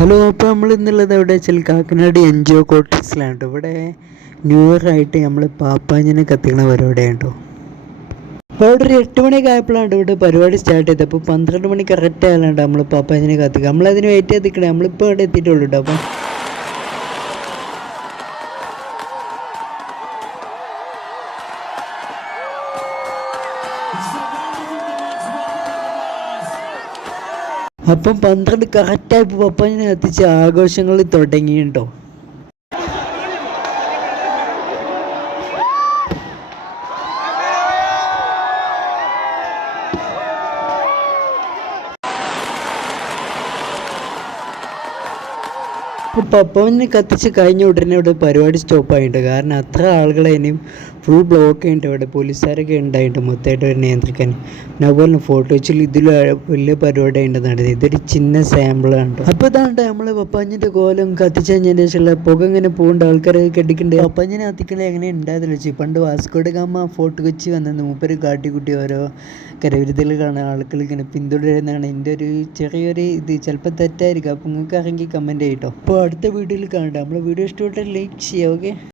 Hello, അപ്പോൾ നമ്മൾ ഇന്നുള്ളത് എവിടെ വെച്ചാൽ കാക്കനാട് NGO ക്വാർട്ടേഴ്സിലാണ് കേട്ടോ. ഇവിടെ ന്യൂ ഇയർ ആയിട്ട് നമ്മൾ പാപ്പാഞ്ഞിനെ കത്തിക്കണ പരിപാടിയാണ് കേട്ടോ. അപ്പോൾ അവിടെ ഒരു 8 മണിയൊക്കെ ആയപ്പോഴാണ് ഇവിടെ പരിപാടി സ്റ്റാർട്ട് ചെയ്തത്. അപ്പോൾ 12 മണി കറക്റ്റ് ആയാലുണ്ട് നമ്മൾ പാപ്പാഞ്ഞിനെ കത്തിക്കുക. നമ്മളതിന് വെയിറ്റ് ചെയ്ത് നിൽക്കണേ, നമ്മളിപ്പോൾ ഇവിടെ എത്തിയിട്ടുള്ളൂ കേട്ടോ. അപ്പം 12 കറക്റ്റായപ്പോൾ പപ്പാഞ്ഞിനെ കത്തിച്ച് ആഘോഷങ്ങൾ തുടങ്ങിയിട്ടോ. പപ്പാഞ്ഞിനെ കത്തിച്ച് കഴിഞ്ഞ ഉടനെ ഇവിടെ പരിപാടി സ്റ്റോപ്പായിട്ടുണ്ട്. കാരണം അത്ര ആളുകളെ ഇനിയും ഫുൾ ബ്ലോക്ക് ആയിട്ട് ഇവിടെ പോലീസുകാരൊക്കെ ഉണ്ടായിട്ട് മൊത്തമായിട്ട് ഒരു നിയന്ത്രിക്കാൻ. പിന്നെ അതുപോലെ ഫോട്ടോ വെച്ചാൽ ഇതിൽ വലിയ പരിപാടി ഉണ്ടെന്നാണ്. ഇതൊരു ചിന്ന സാമ്പിളാണ്. അപ്പോൾ ഇതാണ്ട് നമ്മൾ പപ്പാഞ്ഞിൻ്റെ കോലം കത്തിച്ച് കഴിഞ്ഞതിന് ശേഷമുള്ള പുക ഇങ്ങനെ പോകുന്നുണ്ട്, ആൾക്കാരൊക്കെ കെട്ടിക്കുന്നുണ്ട്. പപ്പാഞ്ഞിനെ കത്തിക്കണ എങ്ങനെ ഉണ്ടായതെന്ന് വെച്ചാൽ പണ്ട് വാസ്കോഡ ഗാമ ഫോർട്ട് കൊച്ചി വന്നത് മൂപ്പര് കാട്ടിക്കുട്ടി ഓരോ കരവിരുതൽ കാണുന്ന ആളുകൾ ഇങ്ങനെ പിന്തുടരുന്നതാണ് എൻ്റെ ഒരു ചെറിയൊരു ഇത്. ചിലപ്പോൾ തെറ്റായിരിക്കും, അപ്പോൾ നിങ്ങൾക്ക് അറിയെങ്കിൽ കമൻറ്റ് ചെയ്യട്ടോ. അപ്പോൾ അടുത്ത വീഡിയോയിൽ കാണാം. നമ്മളെ വീഡിയോ ഇഷ്ടപ്പെട്ടാൽ ലൈക്ക് ചെയ്യുക. ഓക്കെ.